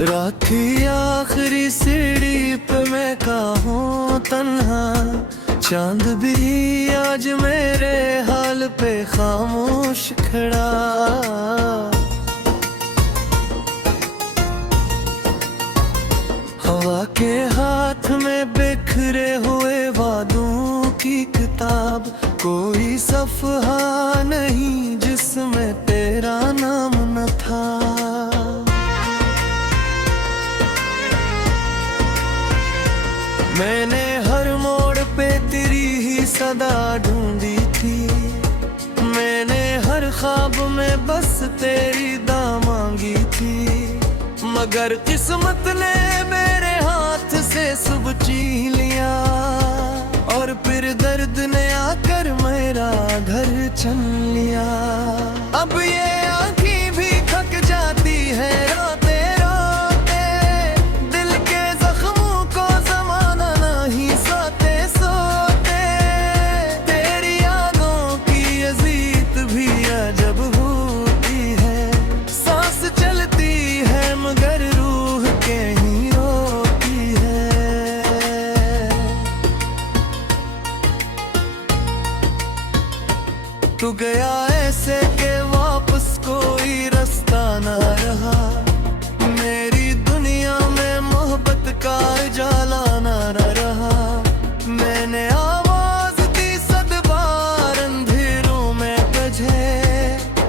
रात की आखिरी सीढ़ी पे मैं कहूँ तन्हा, चांद भी आज मेरे हाल पे खामोश खड़ा। हवा के हाथ में बिखरे हुए वादों की किताब, कोई सफ़हा नहीं जिसमें तेरा नाम न था। मैंने हर मोड़ पे तेरी ही सदा ढूंढी थी, मैंने हर ख्वाब में बस तेरी दाम मांगी थी, मगर किस्मत ने मेरे हाथ से सब छीन लिया, और फिर दर्द ने आकर मेरा घर छीन लिया। अब ये आँखें भी थक जाती है रोते रोते, दिल के जख्मों को ज़माना नहीं सोते सोते। तेरी यादों की अजीत भी अजब होती है, सांस चलती है मगर रूह कहीं रोती है। तू गया ऐसे के वापस कोई रास्ता न रहा, मेरी दुनिया में मोहब्बत का उजाला न रहा। मैंने आवाज दी सद बार अंधेरों में तुझे,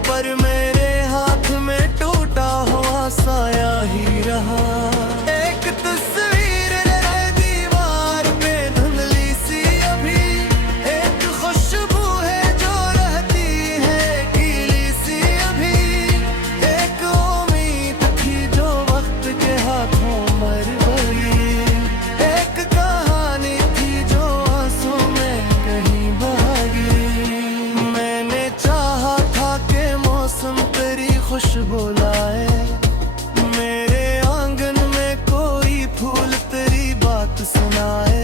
पर मेरे हाथ में टूटा हुआ साया ही रहा। एक तस्वीर है दीवार पे धुंधली सी अभी, एक खुशबू है जो रहती है गीली सी अभी, एक उम्मीद थी जो वक्त के हाथों मर गई, एक कहानी थी जो आंसू में कहीं भागी। मैंने चाहा था कि मौसम तेरी खुशबू लाए, मेरे आंगन में कोई फूल तेरी बात सुनाए,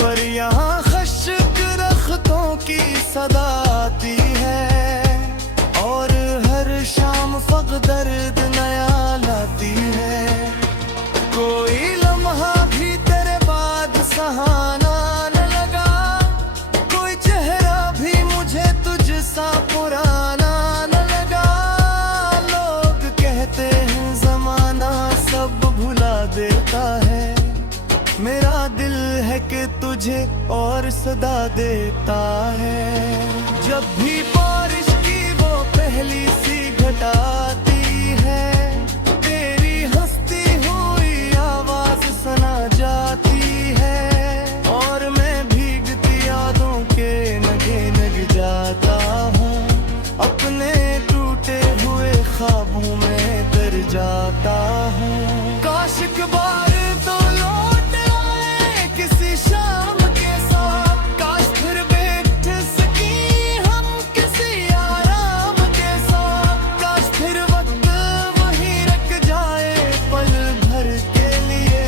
पर यहाँ खश्क दरख्तों की सदा आती है, और हर शाम फक दर्द नया लाती है। कोई लम्हा भी तेरे बाद सहाना न लगा, कोई चेहरा भी मुझे तुझसा पुराना न लगा। लोग कहते हैं जमाना सब भुला देता है, मेरा दिल है कि तुझे और सदा देता है। जब भी बारिश की वो पहली सी घटाती है, तेरी हंसती हुई आवाज सुना जाती है, और मैं भीगती यादों के नगे नग जाता हूँ, अपने टूटे हुए ख्वाबों में तर जाता हूँ। काश एक बार तो लौट आए किसी शाम के साथ, काश फिर बैठ सकी हम किसी आराम के साथ, काश फिर वक्त वहीं रख जाए पल भर के लिए,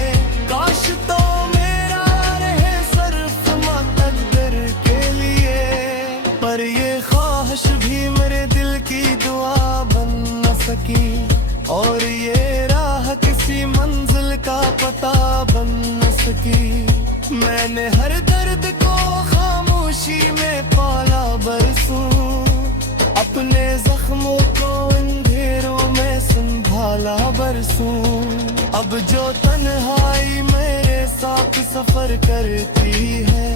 काश तो मेरा रहे सिर्फ मुक़द्दर के लिए। पर ये ख्वाहिश भी मेरे दिल की दुआ बन न सकी, और ये राह किसी मंजिल का पता बन न सकी। मैंने हर दर्द को खामोशी में पाला बरसों, अपने जख्मों को अंधेरों में संभाला बरसों। अब जो तन्हाई मेरे साथ सफर करती है,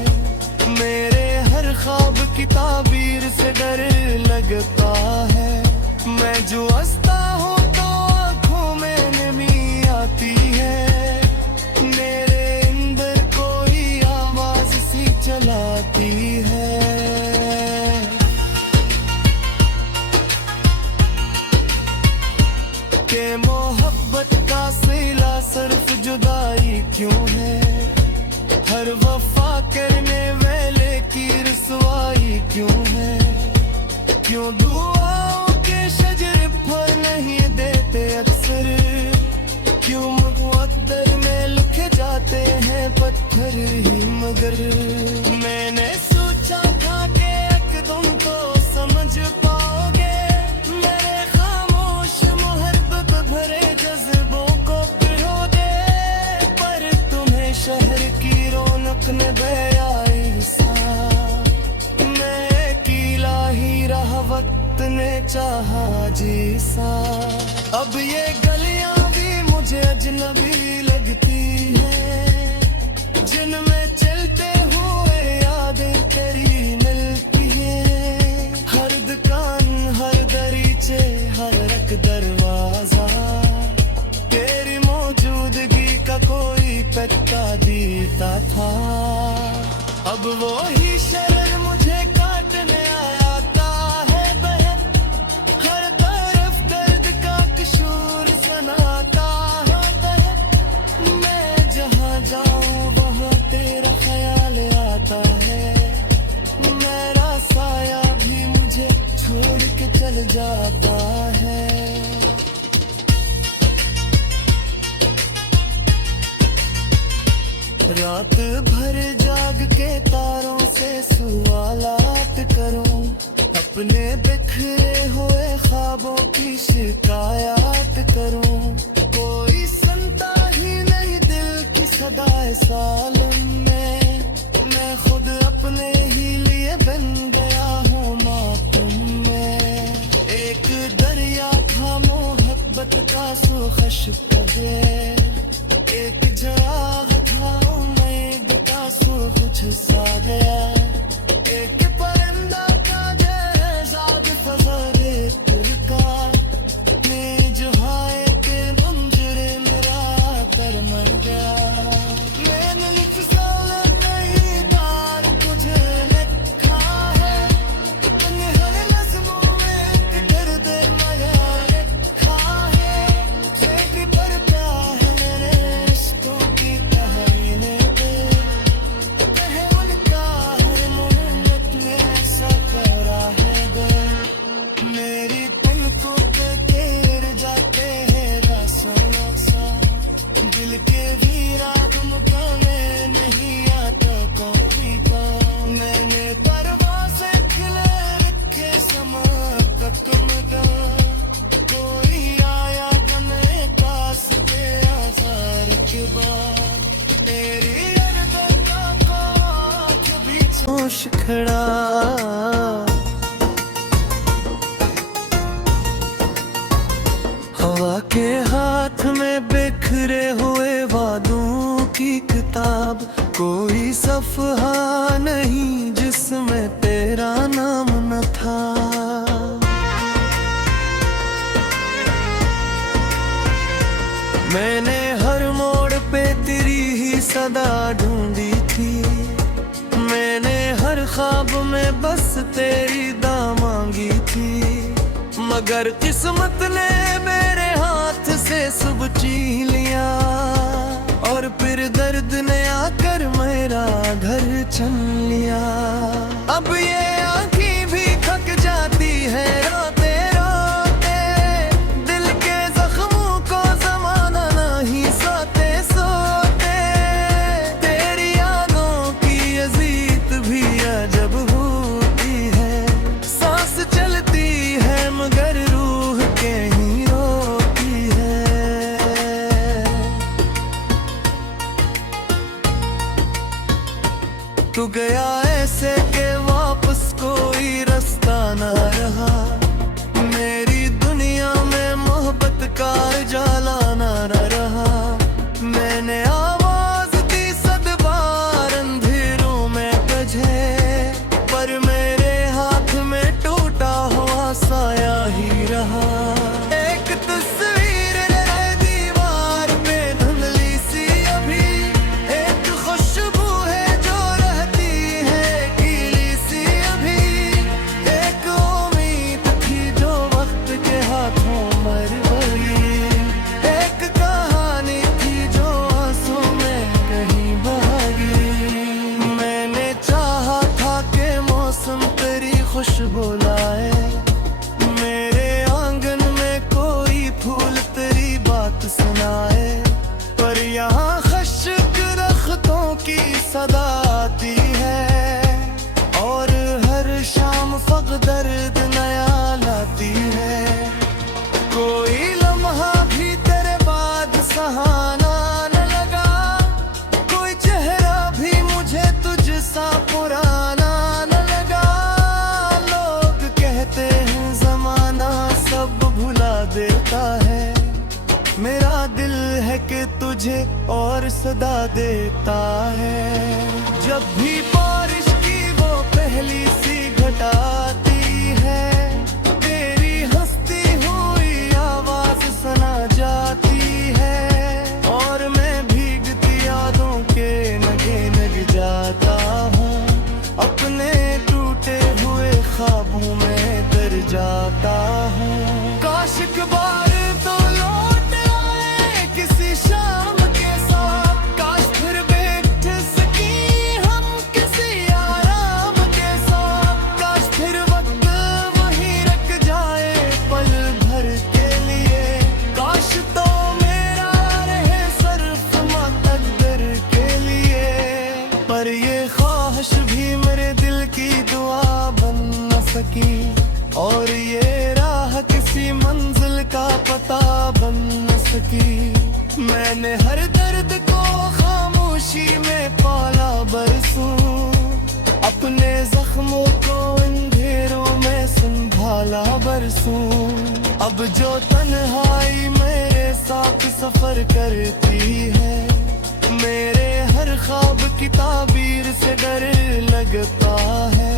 मेरे हर ख्वाब की ताबीर से डर लगता है। मैं जो हंसता हूँ तो आँखों में नमी आती है, मेरे अंदर कोई आवाज सी चलाती है। के मोहब्बत का सिला सिर्फ जुदाई क्यों है, हर वफा करने वाले की रुसवाई क्यों है। क्यों दुआओं के शजर फल नहीं देते अक्सर, क्यों मुक़द्दर में लिखे जाते हैं पत्थर ही मगर। मैंने चाहा जी सा। अब ये गलियां भी मुझे अजनबी लगती हैं, जिनमें चलते हुए यादें तेरी मिलती हैं। हर दुकान, हर दरीचे, हर एक दरवाजा तेरी मौजूदगी का कोई पत्ता देता था। अब वो ही शरर मुझे काटने आता है बहन, हर तरफ दर्द का कसूर सुनाता है बहन। मैं जहाँ जाऊँ वहाँ तेरा ख्याल आता है, मेरा साया भी मुझे छोड़ के चल जाता है। रात भर जाग के तारों से सवालात करूं, अपने बिखरे हुए ख्वाबों की शिकायत करूं। कोई सुनता ही नहीं दिल की सदाए सालम में, मैं खुद अपने ही लिए बन गया हूँ मातम में। एक दरिया था मोहब्बत का सुखश कबे, एक जराह था उम्मीद का सो कुछ सा गया। एक परिंदा का जैसा फज़ारे दिल का, मैं जहाँ के बंजरे मेरा कर मर गया। मैंने लिख साल नहीं बार तुझे लिखा है, अपने हर नज़्मों में एक दर्द माया रखा है। से भरता है मेरे इश्कों की कहानी पे, कहे उनका हर मोहब्बत में ऐसा करा है दे। मेरी पलकों पे तेरे जाते हैं रासों नक्शा, दिल के वीरा तुम में नहीं आता कोई का। मैंने दरवाजे खुले रखे समा का तुम दा, कोई आया कमरे पास पे आजार के बाद। तेरी अरदा का कभी होश खड़ा, हवा के हाथ में बिखरे हुए वादों की किताब। कोई सफ़हा नहीं जिसमें तेरा नाम न था। मैंने हर मोड़ पे तेरी ही सदा ढूंढी थी, मैंने हर ख्वाब में बस तेरी दा मांगी थी। मगर किस्मत ने मेरे हाथ से सब छीन लिया, और फिर दर्द ने आकर मेरा घर छन लिया। अब ये आँखें भी थक जाती है रोते रोते, दिल के जख्मों को ज़माना नहीं सोते सोते। तेरी यादों की अजीत भी अजब होती है, सांस चलती है मगर रूह के ही रोती है। तू गया ऐसे के वापस कोई रास्ता ना रहा, मेरी दुनिया में मोहब्बत का उजाला ना रहा। मैंने आवाज दी सद बार अंधेरों में तुझे, पर मेरे हाथ में टूटा हुआ साया ही रहा। एक तस्वीर है दीवार पे धुंधली सी अभी, एक खुशबू है जो रहती है गीली सी अभी। एक उम्मीद थी जो वक्त के हाथों मर गई, एक कहानी थी जो आंसू में कहीं भागी। मैंने चाहा था कि मौसम तेरी खुशबू लाए, मेरे आंगन में कोई फूल तेरी बात सुनाए। पर यहाँ खश्क दरख्तों की सदा आती है, और हर शाम फक दर्द नया लाती है। कोई लम्हा भी तेरे बाद सहाना न लगा, कोई चेहरा भी मुझे तुझसा पुराना न लगा। लोग कहते हैं जमाना महक तुझे और सदा देता है। जब भी बारिश की वो पहली सी घटा आती है, तेरी हंसती हुई आवाज सुना जाती है, और मैं भीगती यादों के नगे नग जाता हूँ, अपने टूटे हुए ख्वाबों में तर जाता हूँ। काश एक बार तो लौट आए किसी शाम के साथ, काश फिर बैठ सकी हम किसी आराम के साथ, काश फिर वक्त वहीं रख जाए पल भर के लिए, काश तो मेरा रहे सिर्फ मुक़द्दर के लिए। पर ये ख्वाहिश भी मेरे दिल की दुआ बन न सकी, और ये राह किसी मंजिल का पता बन न सकी। मैंने हर दर्द को खामोशी में पाला बरसों, अपने जख्मों को अंधेरों में संभाला बरसों। अब जो तन्हाई मेरे साथ सफर करती है, मेरे हर ख्वाब की ताबीर से डर लगता है।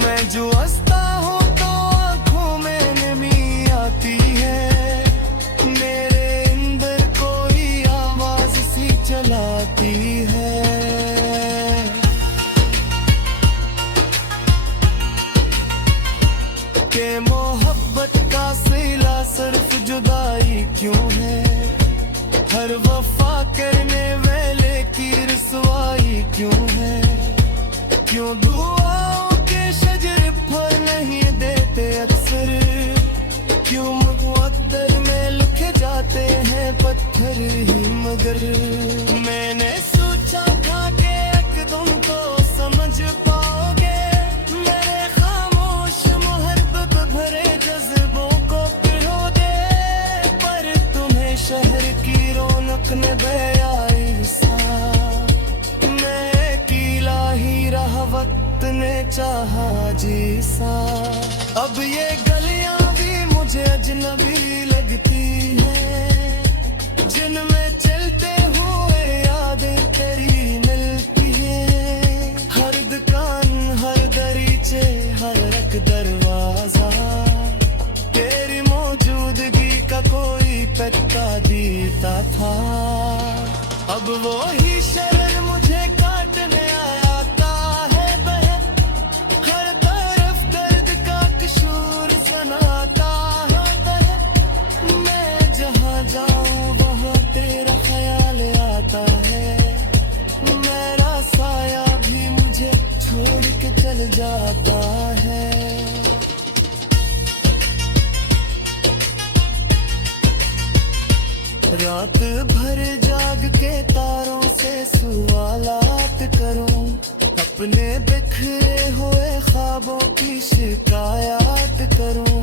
मैं जो हंसता हूँ तो आँखों में नमी आती है, मेरे अंदर कोई आवाज सी चलाती है। के मोहब्बत का सिला सिर्फ जुदाई क्यों है, हर वफा करने वाले की रुसवाई क्यों है, क्यों दुआओं के शजर फल नहीं देते अक्सर, क्यों मुक़द्दर में लिखे जाते हैं पत्थर ही मगर। मैंने सोचा था कि एक तुम तो समझ पाओगे मेरे खामोश मोहब्बत भरे जज्बों को पिरो दे, पर तुम्हें शहर की रौनक ने बयाई सा, मैं अकेला ही रहा वक्त ने चाहा जी सा। अब ये गलियां भी मुझे अजनबी लगती हैं, जिनमें चलते हुए यादें तेरी मिलती हैं। हर दुकान हर दरीचे हर एक दरवाजा तेरी मौजूदगी का कोई पता देता था। अब वो ही शरर मुझे काटने आता है बहन, हर तरफ दर्द का किशोर सुनाता है बहन। मैं जहाँ जाऊँ वहाँ तेरा ख्याल आता है, मेरा साया भी मुझे छोड़ के चल जाता है। रात भर जाग के तारों से सवालात करूं, अपने बिखरे हुए ख्वाबों की शिकायत करूं।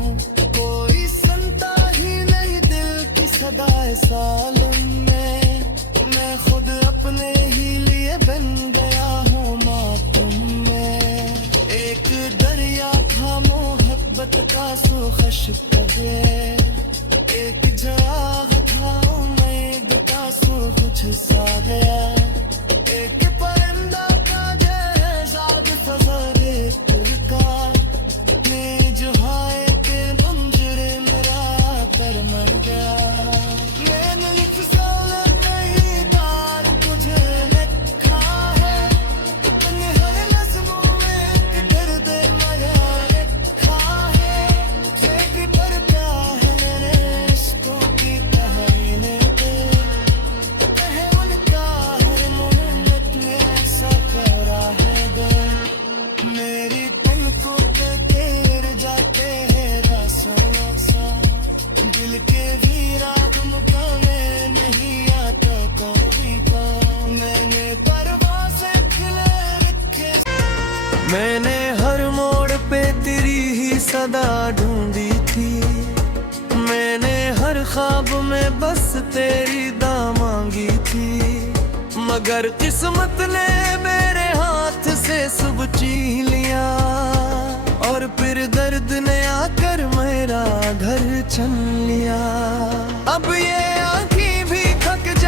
कोई सुनता ही नहीं दिल की सदाए सालों में, मैं खुद अपने ही लिए बन गया हूँ मातम में। एक दरिया था मोहब्बत का सुखश कबे, एक जवाब था उम्मीद का सो कुछ सा गया, एक परिंदा का जैसा फज़ारे दिल का, अपने जुहाए के मंजरे मेरा पर मर गया। मैंने लिख साला नहीं तार तुझे लिखा है, मैंने हर नज़्मों में एक दर्द माया लिखा है, एक डरता है मेरे इश्कों की कहानी ने, कहे उनका हर मोहब्बत में ऐसा करा है दिल। मेरी तुमको पे तेर जाते हैं रासों सा, दिल के वीरा तुमको में नहीं आता कोई का। मैंने दरवाजे खुले रखे, मैंने हर मोड़ पे तेरी ही सदा ढूंढी थी, मैंने हर ख्वाब में बस तेरी दा मांगी थी, मगर किस्मत ने मेरे हाथ से सब छीन लिया, और फिर दर्द ने आकर मेरा घर छन लिया। अब ये आँखें भी थक जा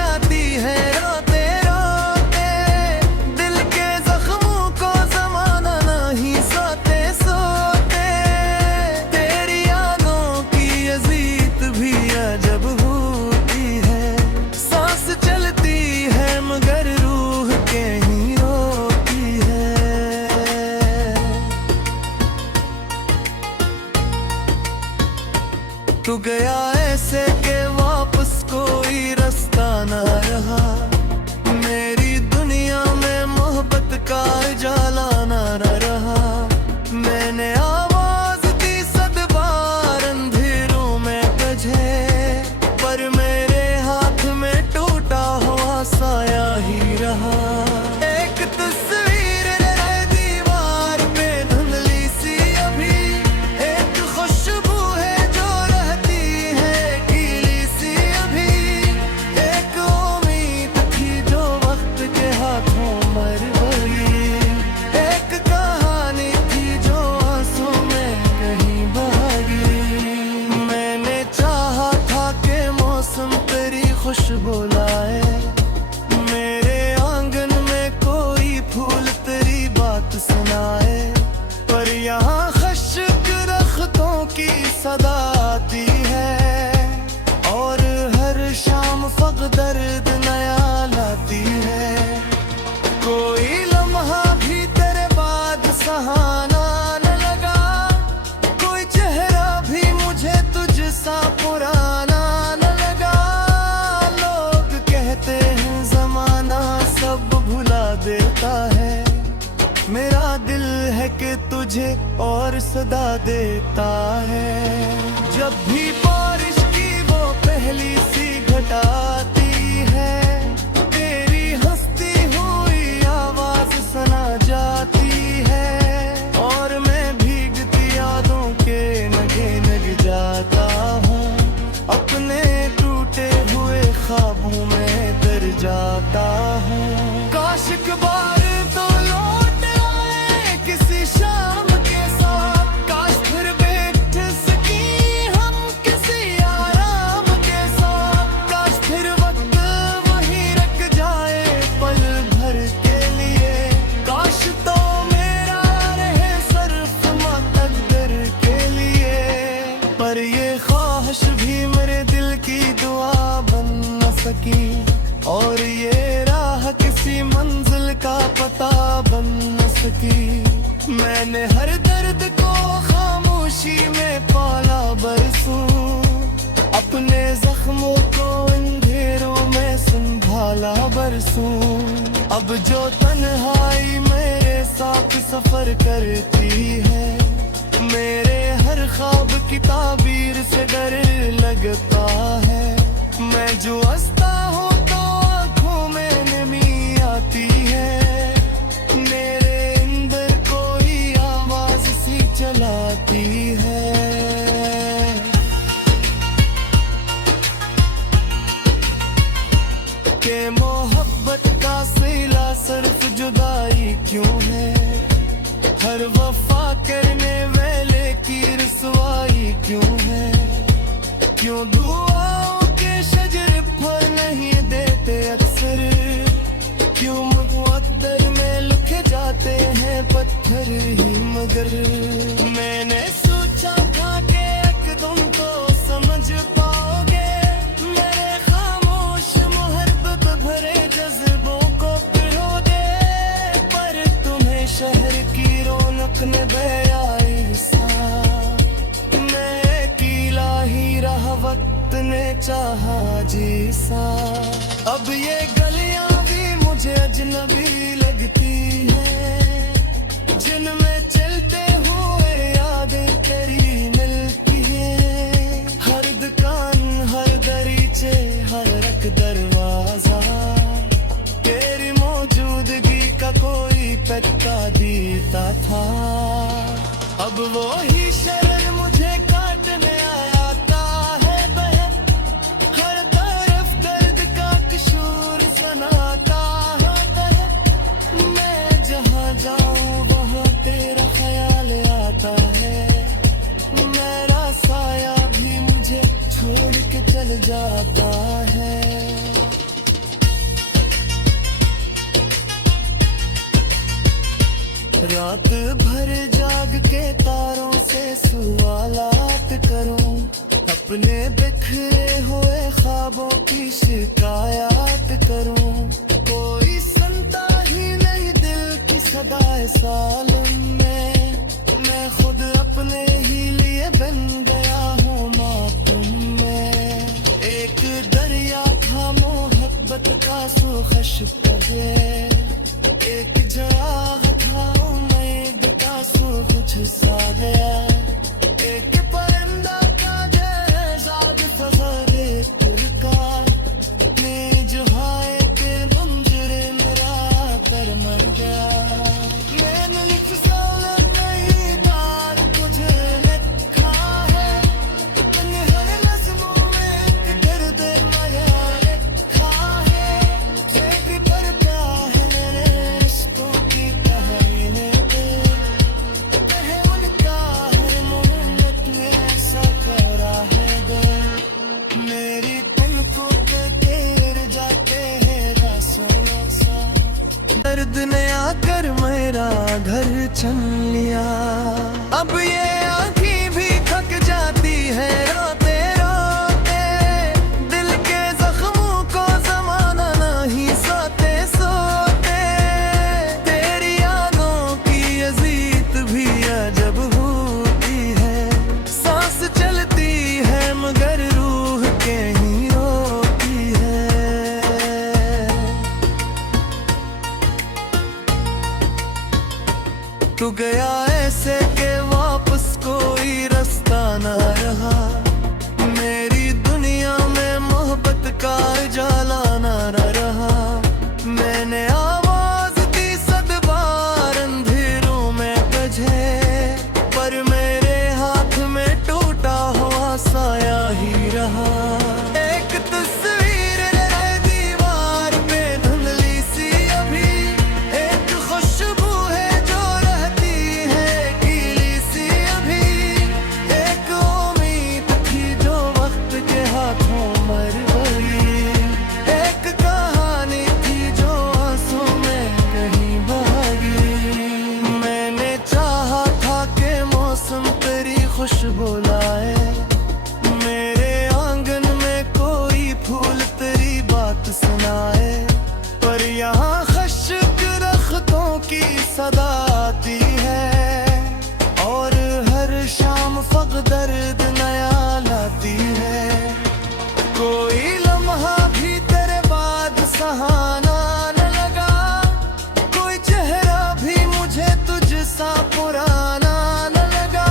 तू गया ऐसे के वापस कोई रास्ता ना रहा। मेरी दुनिया में मोहब्बत का उजाला ना रहा। मैंने आवाज दी सद बार अंधेरों में तुझे, पर मेरे हाथ में टूटा हुआ साया ही रहा। एक तस्वीर है दीवार पे धुंधली सी अभी, एक खुशबू है जो रहती है गीली सी अभी, एक उम्मीद थी जो वक्त के हाथों मर गई, एक कहानी थी जो आंसू में कहीं भागी। मैंने चाहा था कि मौसम तेरी खुशबू लाए, मेरे आंगन में कोई फूल तेरी बात सुनाए, पर यहाँ खश्क दरख्तों की सदा आती है और हर शाम फक दर्द नया लाती है। कोई लम्हा भी तेरे बाद सहाना न लगा, कोई चेहरा भी मुझे तुझसा पुराना न लगा। लोग कहते हैं जमाना सब भुला देता है, मेरा दिल है कि तुझे और सदा देता है। जब भी बारिश की वो पहली सी घटा आती है, तेरी हंसती हुई आवाज सुना जाती है, और मैं भीगती यादों के नगे नग जाता हूँ, अपने टूटे हुए ख्वाबों में तर जाता हूँ। काश एक बार तो लौट आए किसी शाम के साथ, काश फिर बैठ सकी हम किसी आराम के साथ, काश फिर वक्त वहीं रख जाए पल भर के लिए, काश तो मेरा रहे सिर्फ मुक़द्दर के लिए। पर ये ख्वाहिश भी मेरे दिल की दुआ बन न सकी, और ये राह किसी मंजिल का पता बन न सकी। मैंने हर दर्द को खामोशी में पाला बरसों, अपने जख्मों को अंधेरों में संभाला बरसों। अब जो तन्हाई मेरे साथ सफर करती है, मेरे हर ख्वाब की ताबीर से डर लगता है। मैं जो हंसता हूँ तो आँखों में नमी आती है, मेरे अंदर कोई आवाज सी चलाती है। के मोहब्बत का सिला सिर्फ जुदाई क्यों है, हर वफा करने वाले की रुसवाई क्यों है। क्यों दुआओं के शजर फल नहीं देते अक्सर, क्यों मुक़द्दर में लिखे जाते हैं पत्थर ही मगर। मैंने सोचा था कि एक तुम तो समझ पाओगे मेरे खामोश मोहब्बत भरे जज्बों को पिरो दे, पर तुम्हें शहर की रौनक ने बयाई सा, मैं अकेला ही रहा वक्त ने चाहा जी सा। अब ये गलियां भी मुझे अजनबी लगती हैं, जिनमें चलते हुए यादें तेरी मिलती हैं। हर दुकान हर दरीचे हर एक दरवाजा तेरी मौजूदगी का कोई पता देता था। अब वो ही शरण मुझे काटने आता है बहन, हर तरफ दर्द का कसूर सुनाता है बहन। मैं जहाँ जाऊँ वहाँ तेरा ख्याल आता है, मेरा साया भी मुझे छोड़ के चल जाता है। रात भर जाग के तारों से सवालात करूं, अपने बिखरे हुए ख्वाबों की शिकायत करूं। कोई सुनता ही नहीं दिल की सदाए सालम में, मैं खुद अपने ही लिए बन गया हूँ मातम आंसू खश्क कर दे। एक जवाब था उम्मीद का सू कुछ सा गया। एक परिंदा का जैसा फजरे दिल का नीज हाय के मंजरे मेरा कर मर गया। मैंने लिख साल नहीं बार तुझे लिखा है। मैंने हर नज़्मों में एक दर्द माया लिखा है। जेब भरता है मेरे इश्कों की कहानी कहे उनका हर मोहब्बत में ऐसा करा है दिल। मेरी तुमको तेरे जाते हैं रासों सा। दर्द ने आकर मेरा घर छन लिया। अब ये आँखें भी थक जाती है रोते रोते। दिल के जख्मों को जमाना नहीं सोते सोते। तेरी यादों की अजीत भी अजब होती है। सांस चलती है मगर रूह के ही रोती है। तू गया ऐसे के वापस कोई रास्ता ना रहा। मेरी दुनिया में मोहब्बत का उजाला ना रहा। मैंने आवाज दी सद बार अंधेरों में तुझे, पर मेरे हाथ में टूटा हुआ साया ही रहा। एक तस्वीर है दीवार पे धुंधली सी अभी। एक खुशबू है जो रहती है गीली सी अभी। एक उम्मीद थी जो वक्त के हाथों मर गई। एक कहानी थी जो आंसू में कहीं भागी। मैंने चाहा था कि मौसम तेरी खुशबू लाए। मेरे आंगन में कोई फूल तेरी बात सुनाए। पर यहाँ खश्क दरख्तों की सदा आती है। और हर शाम फक दर्द नया लाती है। कोई लम्हा भी तेरे बाद सहाना न लगा। कोई चेहरा भी मुझे तुझसा पुराना न लगा।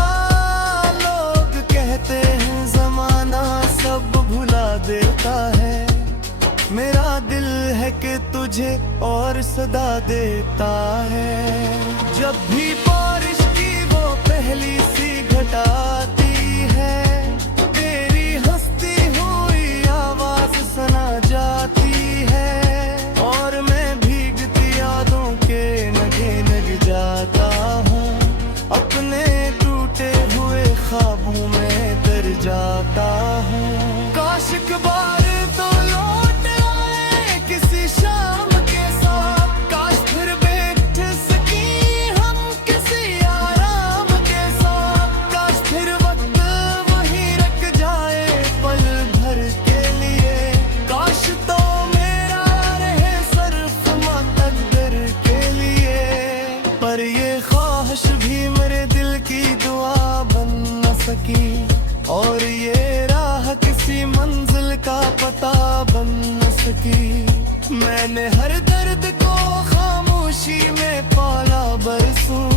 लोग कहते हैं जमाना सब भुला देता है। मेरा दिल है कि तुझे और सदा देता है। जब भी बारिश की वो पहली सी घटाती है। तेरी हंसती हुई आवाज सुना जाती है। और मैं भीगती यादों के नगे लग जाता हूँ। अपने टूटे हुए ख्वाबों में तर जाता हूँ। काश एक बार तो लौट आए किसी शाम के साथ। काश फिर बैठ सकी हम किसी आराम के साथ। काश फिर वक्त वहीं रख जाए पल भर के लिए। काश तो मेरा रहे सिर्फ मुक़द्दर के लिए। पर ये ख्वाहिश भी मेरे दिल की दुआ बन न सकी। और ये राह किसी मंजिल का पता बन न सकी। मैंने हर दर्द को खामोशी में पाला बरसों।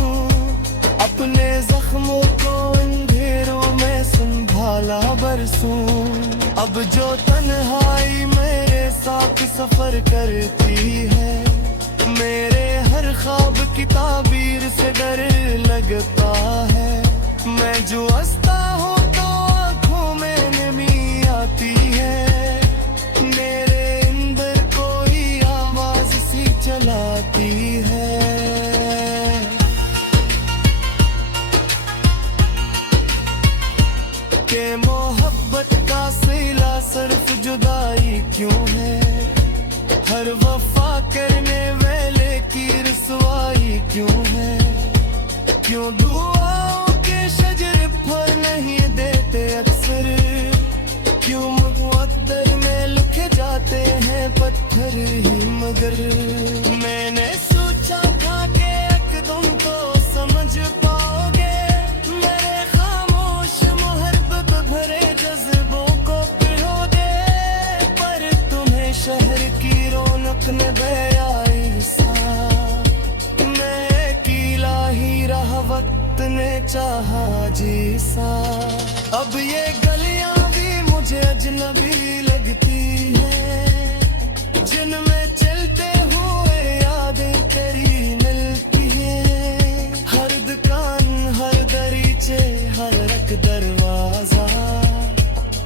अपने जख्मों को अंधेरों में संभाला बरसों। अब जो तन्हाई मेरे साथ सफर करती है। मेरे हर ख्वाब की ताबीर से डर लगता है। मैं जो हंसता हूँ तो आँखों में नमी आती है। मेरे अंदर कोई आवाज सी चलाती है। के मोहब्बत का सिला सिर्फ जुदाई क्यों है। हर वफा करने वाले की रसवाई क्यों है। क्यों दुआओं के शजर फल नहीं देते अक्सर। क्यों मुक़द्दर में लिखे जाते हैं पत्थर ही मगर। मैंने सोचा था कि एक तुम तो समझ पाओगे। मेरे खामोश मोहब्बत भरे जज्बों को पिरोगे। पर तुम्हें शहर की रौनक तुमने चाहा जी सा। अब ये गलियां भी मुझे अजनबी लगती हैं, जिनमें चलते हुए यादें तेरी मिलती हैं। हर दुकान, हर दरीचे, हर एक दरवाजा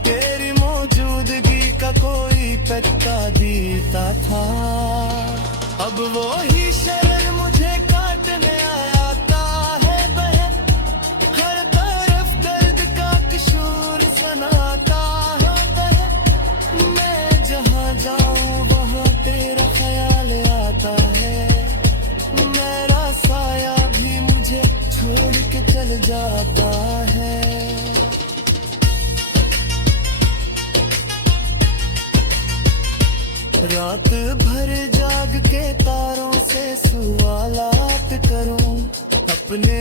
तेरी मौजूदगी का कोई पत्ता देता था। अब वो ही शरर मुझे काटने आता है बहन, हर तरफ दर्द का किशोर सुनाता है बहन। मैं जहाँ जाऊँ वहाँ तेरा ख्याल आता है, मेरा साया भी मुझे छोड़ के चल जाता है। रात भर जाग के तारों से सवालात करूं अपने